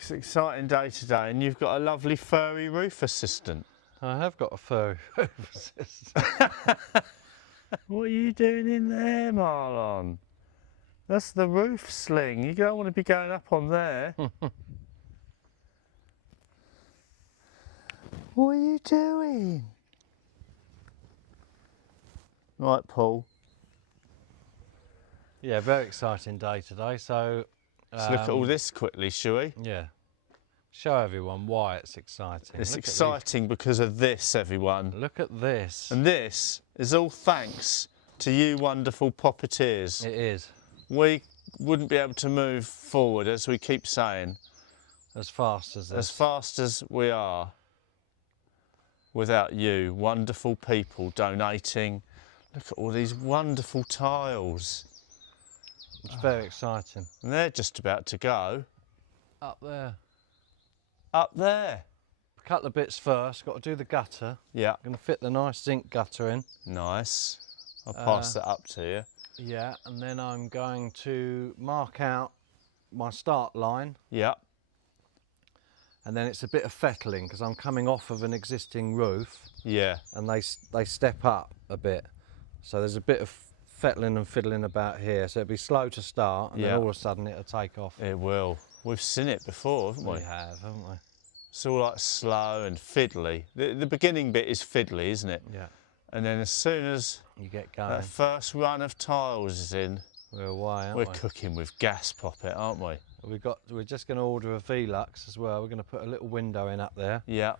It's an exciting day today, and you've got a lovely furry roof assistant. I have got a furry roof assistant. What are you doing in there, Marlon? That's the roof sling. You don't want to be going up on there. What are you doing? Right, Paul. Yeah, very exciting day today. So Let's look at all this quickly, shall we? Yeah. Show everyone why it's exciting. It's exciting because of this, everyone. Look at this. And this is all thanks to you wonderful puppeteers. It is. We wouldn't be able to move forward, as we keep saying, As fast as this. as fast as we are, without you wonderful people donating. Look at all these wonderful tiles. It's very exciting. And they're just about to go Up there. up there. A couple of bits first. Got to do the gutter. Yeah, Going to fit the nice zinc gutter in. nice. I'll pass that up to you. Yeah, and then I'm going to mark out my start line. Yeah, And then it's a bit of fettling because I'm coming off of an existing roof. yeah, And they step up a bit. So there's a bit of fettling and fiddling about here. So it'll be slow to start and then all of a sudden it'll take off. it will. We've seen it before, haven't we? We have, haven't we? It's all like slow and fiddly. The beginning bit is fiddly, isn't it? Yeah. And then as soon as You get going. that first run of tiles is in, We're away, aren't we're we? cooking with gas poppet, aren't we? We're just going to order a V-lux as well. We're going to put a little window in up there Yeah,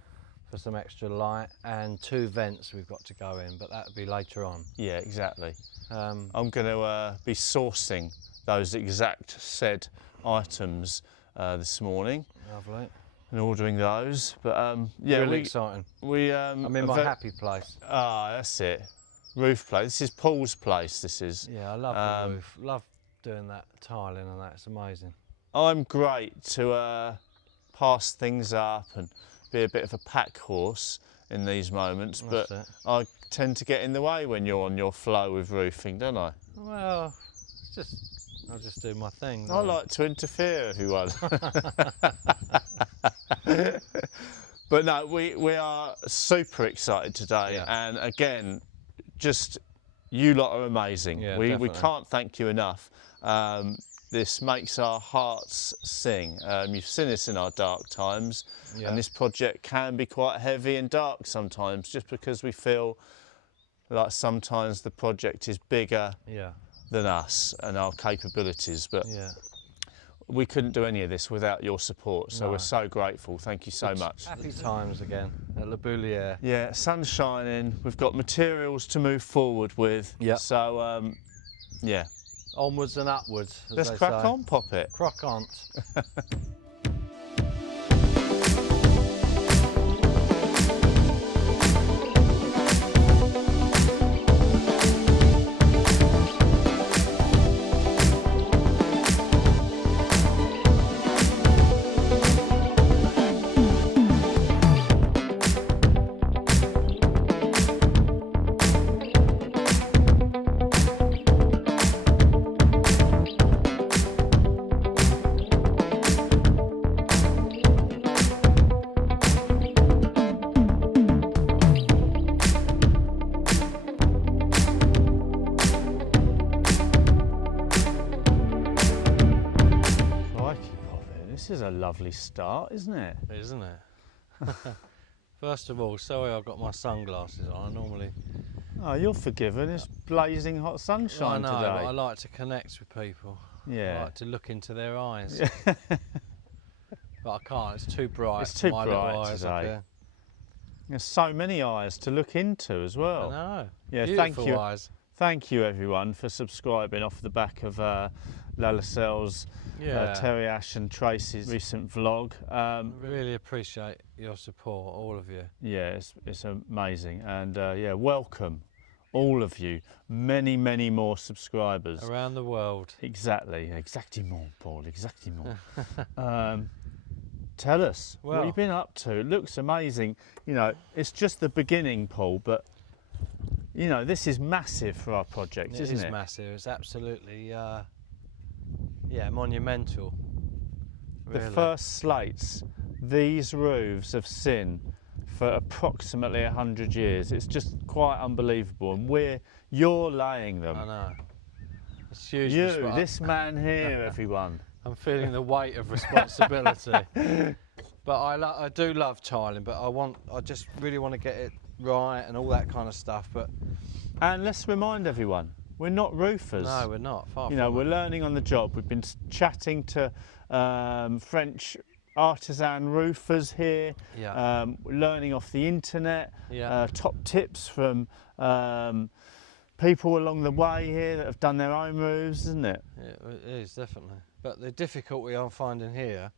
for some extra light and 2 vents we've got to go in, but that'll be later on. yeah, exactly. Um, I'm going to be sourcing those exact said items this morning Lovely. and ordering those. But yeah, Really exciting. I'm in my happy place. Ah, that's it. Roof place. This is Paul's place. This is. Yeah, I love the roof. Love doing that tiling and that. It's amazing. I'm great to pass things up and be a bit of a pack horse in these moments, but That's it. I tend to get in the way when you're on your flow with roofing, don't I? Well, I'll just do my thing. I like to interfere, everyone. But no, we are super excited today, Yeah. and again, just you lot are amazing. Yeah, we definitely. can't thank you enough. This makes our hearts sing. You've seen us in our dark times, Yeah. and this project can be quite heavy and dark sometimes, just because we feel like sometimes the project is bigger Yeah, than us and our capabilities. But yeah. we couldn't do any of this without your support, so No. we're so grateful. Thank you so much. Happy times again at La Boulière. Yeah, sun's shining. We've got materials to move forward with. Yeah. So, yeah. Onwards and upwards, as Let's they crack say. on, Poppet. Croquant. Crikey, Poppet. This is a lovely start, isn't it? Isn't it? First of all, sorry I've got my sunglasses on. I normally Oh, you're forgiven. It's blazing hot I sunshine know, today. but I like to connect with people. I Yeah. like to look into their eyes. But I can't, it's too bright. It's too for my little bright eyes up today. here. There's so many eyes to look into as I well. know. Yeah, Beautiful thank you. eyes. Thank you, everyone, for subscribing off the back of Lalacell's, Yeah. Terry Ash and Tracy's recent vlog. Really appreciate your support, all of you. Yeah, it's amazing. And yeah, welcome, all of you. Many, many more subscribers. Around the world. Exactly. Exactement, Paul. Exactement. Tell us, what Well- you've been up to. It looks amazing. You know, it's just the beginning, Paul, but you know, this is massive for our project, It isn't is it? massive. It's absolutely, yeah, monumental. the first slates these roofs have seen for approximately 100 years. It's just quite unbelievable, and you're laying them. I know. It's huge. This man here, everyone. I'm feeling the weight of responsibility. But I do love tiling, but I just really want to get it right and all that kind of stuff. And let's remind everyone, we're not roofers. No, we're not. Far from we're learning on the job. We've been chatting to French artisan roofers here. Yeah. Learning off the internet. Yeah. Top tips from people along the way here that have done their own roofs, isn't it? Yeah, it is definitely. But the difficulty I'm finding here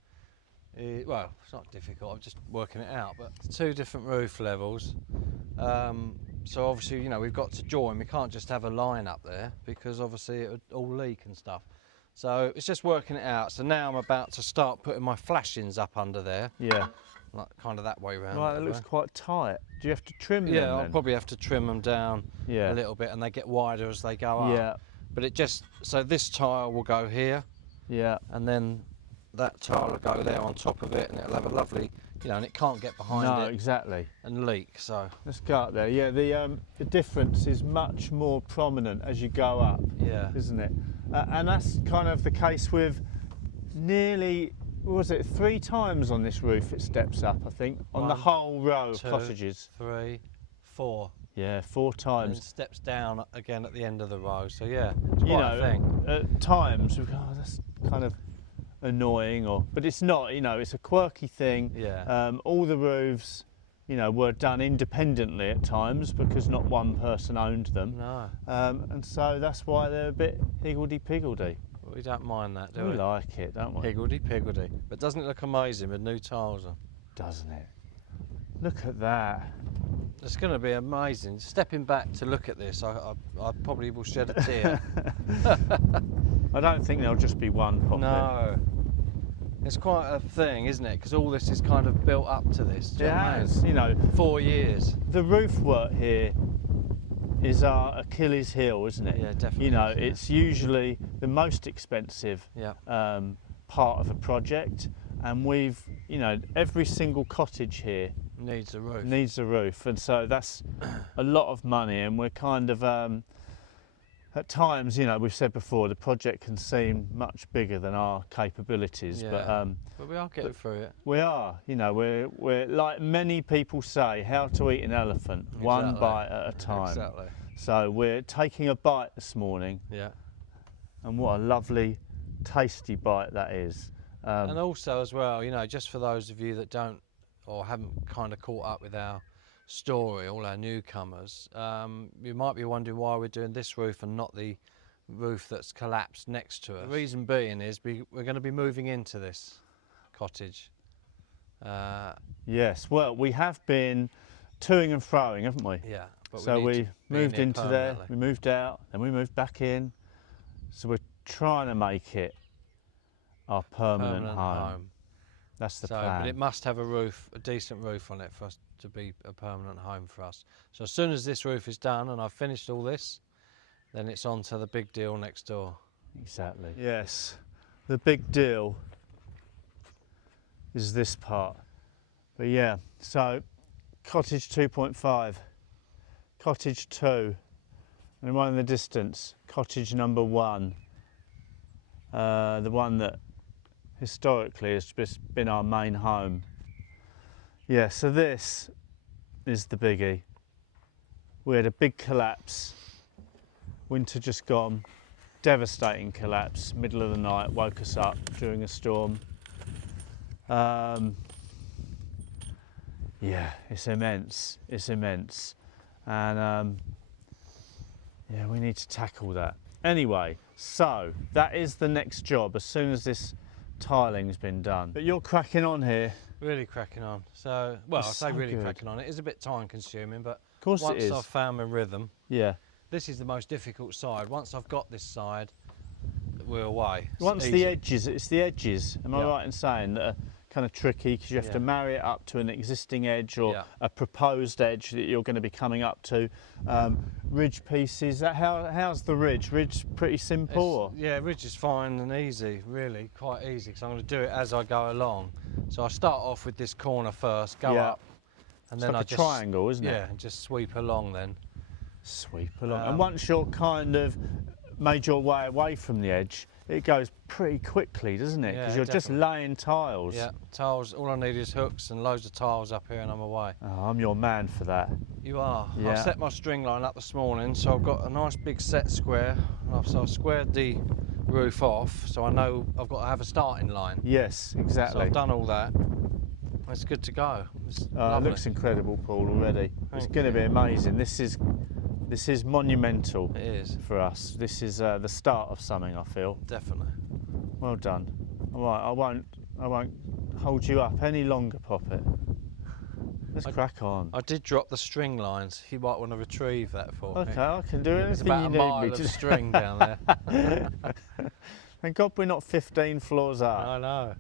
is, well, it's not difficult. I'm just working it out. But 2 different roof levels. So obviously, we've got to join. We can't just have a line up there because obviously it would all leak and stuff. So it's just working it out. So now I'm about to start putting my flashings up under there. Yeah. Like kind of that way round. Right, it looks quite tight. Do you have to trim them? Yeah, I'll probably have to trim them down a little bit, and they get wider as they go up. Yeah. But so this tile will go here. Yeah. And then that tile will go there on top of it, and it'll have a lovely, and it can't get behind it. No, exactly. And leak, so. Let's go up there. Yeah, the difference is much more prominent as you go up. Yeah. Isn't it? And that's kind of the case with nearly, what was it, 3 times on this roof it steps up, I think, on the whole row of cottages. 3, 4. Yeah, 4 times. And it steps down again at the end of the row, so yeah, it's quite a thing. At times we go, oh, that's kind of annoying, but it's not, it's a quirky thing. Yeah. All the roofs, were done independently at times because not one person owned them. No. And so that's why they're a bit higgledy-piggledy. We don't mind that, do we? We like it, don't we? Higgledy-piggledy. But doesn't it look amazing with new tiles on? Doesn't it? Look at that. It's going to be amazing. Stepping back to look at this, I probably will shed a tear. I don't think there'll just be one pop. No. It's quite a thing, isn't it? Because all this is kind of built up to this. It has, 4 years. The roof work here is our Achilles heel, isn't it? Yeah, definitely. It's usually the most expensive part of a project, and we've, every single cottage here needs a roof. Needs a roof, and so that's a lot of money, and we're kind of at times, we've said before, the project can seem much bigger than our capabilities, but we are getting through it. We are, we're like many people say, how to eat an elephant, one bite at a time. Exactly. So we're taking a bite this morning. Yeah. And what a lovely, tasty bite that is. And also as well, just for those of you that don't or haven't kind of caught up with our story, all our newcomers, you might be wondering why we're doing this roof and not the roof that's collapsed next to us. The reason being is we're going to be moving into this cottage. Yes, well, we have been toing and froing, haven't we? Yeah. But so we moved into there, we moved out, then we moved back in. So we're trying to make it our permanent home. That's the plan. But it must have a decent roof on it for us to be a permanent home for us. So as soon as this roof is done and I've finished all this, then it's on to the big deal next door. Exactly. Yes, the big deal is this part. But yeah, so cottage 2.5, cottage 2, and the one in the distance, cottage number 1, the one that historically has just been our main home. Yeah, so this is the biggie. We had a big collapse, winter just gone, devastating collapse, middle of the night, woke us up during a storm. Yeah, it's immense, and yeah, we need to tackle that. Anyway, so that is the next job as soon as this tiling's been done. But you're cracking on here. Really cracking on. So, well, I say really cracking on. It is a bit time consuming, but of course once it is. I've found my rhythm, yeah, this is the most difficult side. Once I've got this side, we're away. Once the edges, it's the edges, am I right in saying, that are kind of tricky because you have to marry it up to an existing edge or a proposed edge that you're going to be coming up to. Ridge pieces, how's the ridge? Ridge pretty simple? Or? Yeah, ridge is fine and easy, really, quite easy, because I'm going to do it as I go along. So I start off with this corner first, go up, and it's then like I a just triangle, isn't it? Yeah, and just sweep along then. Sweep along. And once you're kind of made your way away from the edge, it goes pretty quickly, doesn't it? Because you're just laying tiles. Yeah, tiles, all I need is hooks and loads of tiles up here and I'm away. Oh, I'm your man for that. You are. Yeah. I set my string line up this morning, so I've got a nice big set square. So I've squared the roof off, so I know I've got to have a starting line. Yes, exactly. So I've done all that. It's good to go. It looks incredible, Paul, already. It's going to be amazing. This is monumental. It is. For us. This is the start of something, I feel. Definitely. Well done. All right, I won't hold you up any longer, Poppet. Let's crack on. I did drop the string lines. You might want to retrieve that for me. Okay, I can do anything you need me to. There's about a mile of string down there. Thank God we're not 15 floors up. I know.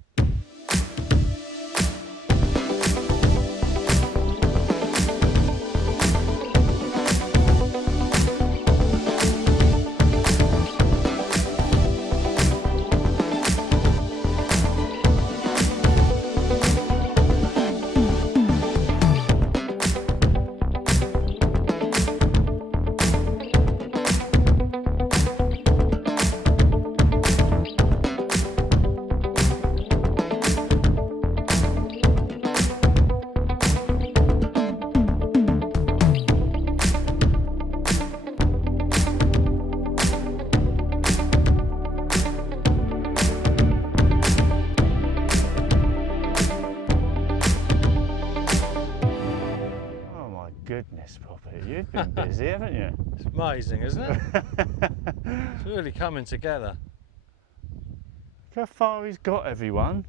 Goodness, Poppet, you've been busy, haven't you? It's amazing, isn't it? It's really coming together. Look how far he's got, everyone.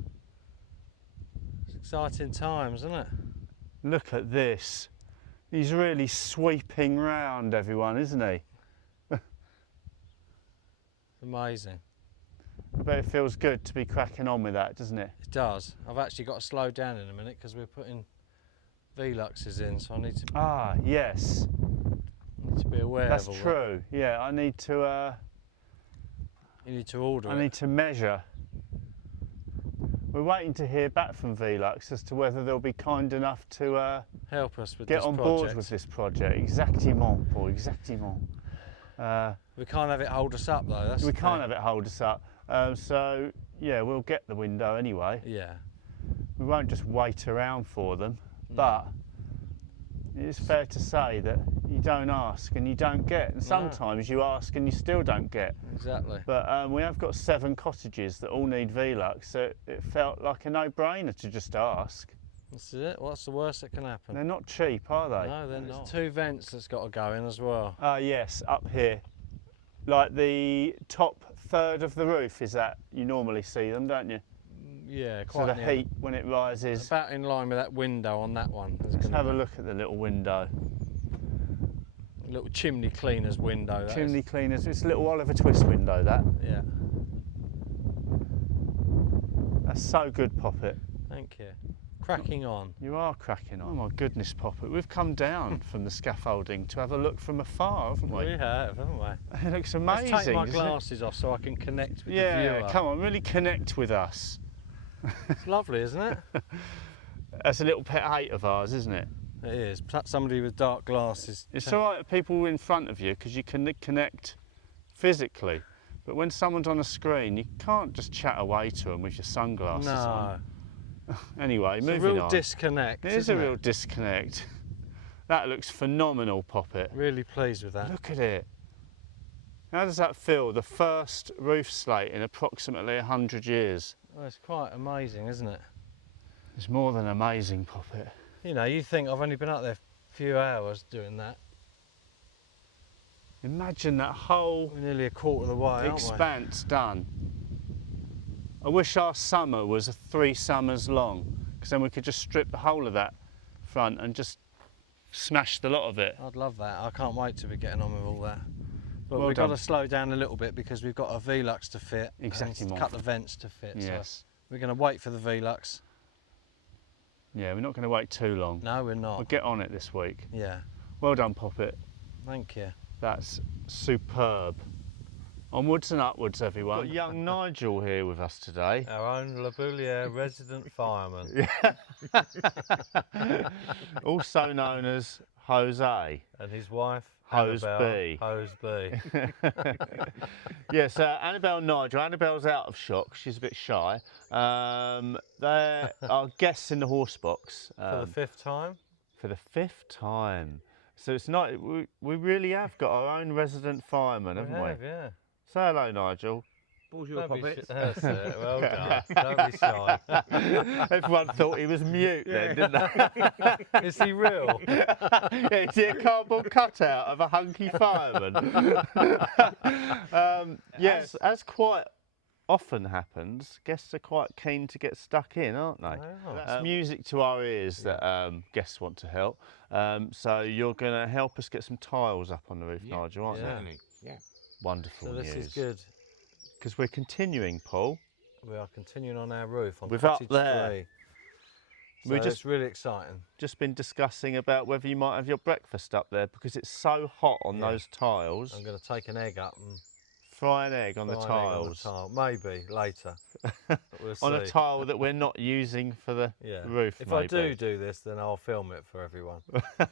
It's exciting times, isn't it? Look at this. He's really sweeping round, everyone, isn't he? It's amazing. I bet it feels good to be cracking on with that, doesn't it? It does. I've actually got to slow down in a minute because we're putting V-luxes in, so I need to. Ah, yes. Need to be aware That's of all true. That. Yeah, I need to. You need to order it. I need to measure. We're waiting to hear back from V-lux as to whether they'll be kind enough to help us with get this on project. board with this project. Exactement, Paul. Exactement. We can't have it hold us up though. That's we can't have it hold us up. So yeah, we'll get the window anyway. Yeah. We won't just wait around for them. But it is fair to say that you don't ask and you don't get, and sometimes you ask and you still don't get. Exactly. But we have got 7 cottages that all need V-lux, so it felt like a no-brainer to just ask. This is it. What's the worst that can happen? They're not cheap, are they? No, they're not. There's 2 vents that's got to go in as well. Yes, up here. Like the top third of the roof is that you normally see them, don't you? Yeah, quite. So the heat when it rises. About in line with that window on that one. Let's have a look at the little window. Little chimney cleaner's window. Chimney cleaners. It's a little Oliver Twist window, that. Yeah. That's so good, Poppet. Thank you. Cracking on. You are cracking on. Oh my goodness, Poppet. We've come down from the scaffolding to have a look from afar, haven't we? We have, haven't we? It looks amazing. Let's take my glasses off so I can connect with the viewer. Yeah, come on, really connect with us. It's lovely, isn't it? That's a little pet hate of ours, isn't it? It is. Perhaps somebody with dark glasses. It's all right, people in front of you, because you can connect physically. But when someone's on a screen, you can't just chat away to them with your sunglasses on. Anyway, it's moving on. It's a real disconnect. It is a real disconnect. That looks phenomenal, Poppet. Really pleased with that. Look at it. How does that feel? The first roof slate in approximately 100 years. Well, it's quite amazing, isn't it? It's more than amazing, Poppet. You know, you think I've only been up there a few hours doing that. Imagine that whole We're nearly a quarter of the way, expanse done. I wish our summer was 3 summers long, because then we could just strip the whole of that front and just smash the lot of it. I'd love that. I can't wait to be getting on with all that. But Well we've done. got to slow down a little bit because we've got a V-lux to fit. Exactly. And a couple of vents to fit. Yes. So we're going to wait for the V-lux. Yeah, we're not going to wait too long. No, we're not. We'll get on it this week. Yeah, Well done, Poppet. thank you. That's superb. Onwards and upwards, everyone. We've got young Nigel here with us today. Our own La Boulière resident fireman. Also known as Jose. And his wife, Hose Annabelle. B. Hose B. Yes, Annabelle and Nigel. Annabelle's out of shock. She's a bit shy. They're our guests in the horse box. For the 5th time. For the 5th time. So it's not. We really have got our own resident fireman, haven't we? Yeah. Say hello, Nigel. Bonjour, Poppet. That's it. Well done. Don't be shy. Everyone thought he was mute then, didn't they? Is he real? Yeah, is he a cardboard cutout of a hunky fireman? Yes, as quite often happens, guests are quite keen to get stuck in, aren't they? Wow. That's music to our ears that guests want to help. So you're going to help us get some tiles up on the roof, Nigel, aren't you? Certainly. Yeah. Wonderful So this news. is good. Because we're continuing, Paul. We are continuing on our roof on We've up cottage there. 3. We So just- it's really exciting. Just been discussing about whether you might have your breakfast up there because it's so hot on Yeah. those tiles. I'm going to take an egg up and Fry an egg on the fry an egg on the tiles. tile. Maybe later. But we'll On a see. tile that we're not using for the Yeah. roof, If maybe. I do this, then I'll film it for everyone. If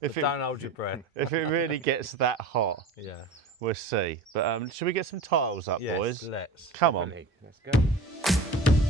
But it, don't hold your breath. if it really gets that hot, Yeah. we'll see. But should we get some tiles up, Yes, boys? let's. Come on. Definitely. Let's go.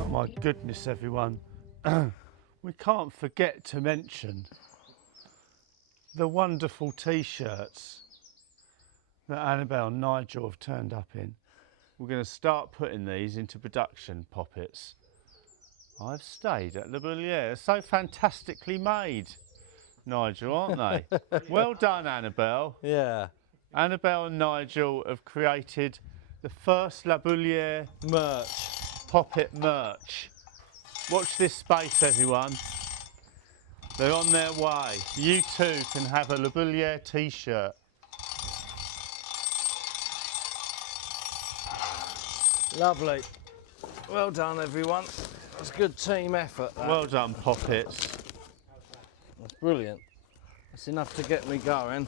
Oh my goodness, everyone. We can't forget to mention the wonderful t-shirts that Annabelle and Nigel have turned up in. We're going to start putting these into production, Poppets. I've stayed at La Boulière. They're so fantastically made, Nigel, aren't they? Well done, Annabelle. Yeah. Annabelle and Nigel have created the first La Boulière Merch. Poppet merch. Watch this space, everyone. They're on their way. You too can have a La Boulière t-shirt. Lovely. Well done, everyone. That's good team effort. That. Well done, Poppets. That's brilliant. That's enough to get me going.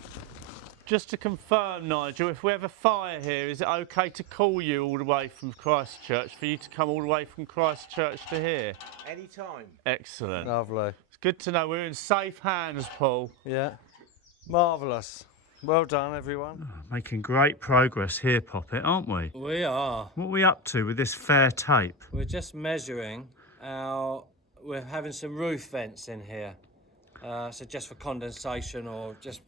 Just to confirm, Nigel, if we have a fire here, is it okay to call you all the way from Christchurch, for you to come all the way from Christchurch to here? Anytime. Excellent. Lovely. It's good to know we're in safe hands, Paul. Yeah. Marvellous. Well done, everyone. Making great progress here, Poppet, aren't we? We are. What are we up to with this fair tape? We're just measuring our. We're having some roof vents in here. So just for condensation or just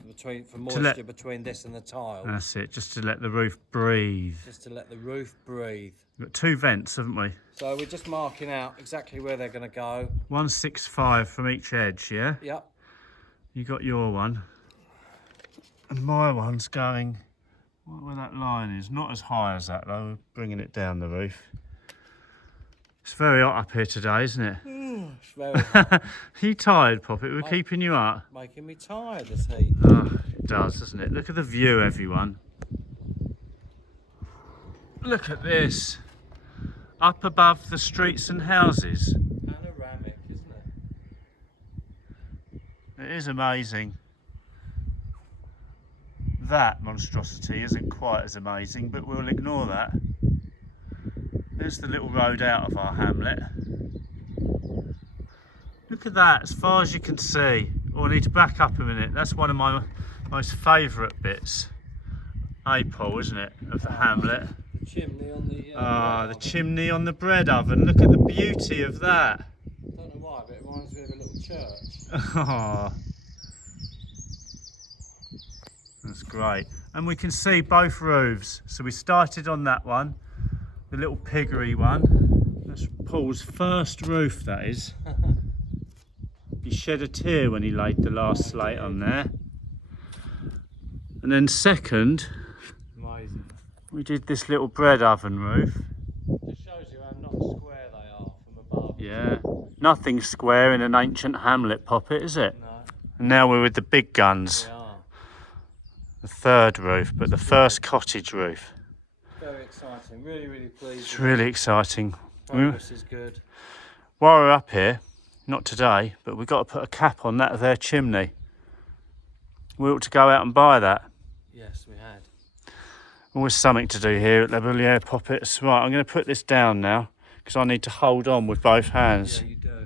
for moisture between this and the tiles. That's it, just to let the roof breathe. Just to let the roof breathe. We've got 2 vents, haven't we? So we're just marking out exactly where they're going to go. 165 from each edge, yeah? Yep. You got your one. And my one's going, where that line is, not as high as that though, bringing it down the roof. It's very hot up here today, isn't it? It's very Are you tired, Poppet? We're keeping you up. making me tired, this heat. Oh, it does, doesn't it? Look at the view, everyone. Look at this. Up above the streets and houses. Panoramic, isn't it? It is amazing. That monstrosity isn't quite as amazing, but we'll ignore that. There's the little road out of our hamlet. Look at that, as far as you can see. Oh, I need to back up a minute. That's one of my most favourite bits. Paul, isn't it, of the hamlet? The chimney on the. The chimney on the bread oven. Look at the beauty of that. I don't know why, but it reminds me of a little church. Oh, that's great. And we can see both roofs. So we started on that one, the little piggery one. That's Paul's first roof, that is. He shed a tear when he laid the last slate on there. And then second, Amazing. we did this little bread oven roof. Just shows you how not square they are from above. Yeah, nothing square in an ancient hamlet, Poppet, is it? No, And now we're with the big guns. they are. The third roof, but the first cottage roof. Very exciting. Really, really pleased. It's really exciting. Progress is good. While we're up here, not today, but we've got to put a cap on that there chimney. We ought to go out and buy that. Yes, we had. Always something to do here at Lebelier Poppets. Right, I'm going to put this down now because I need to hold on with both hands. Yeah, you do.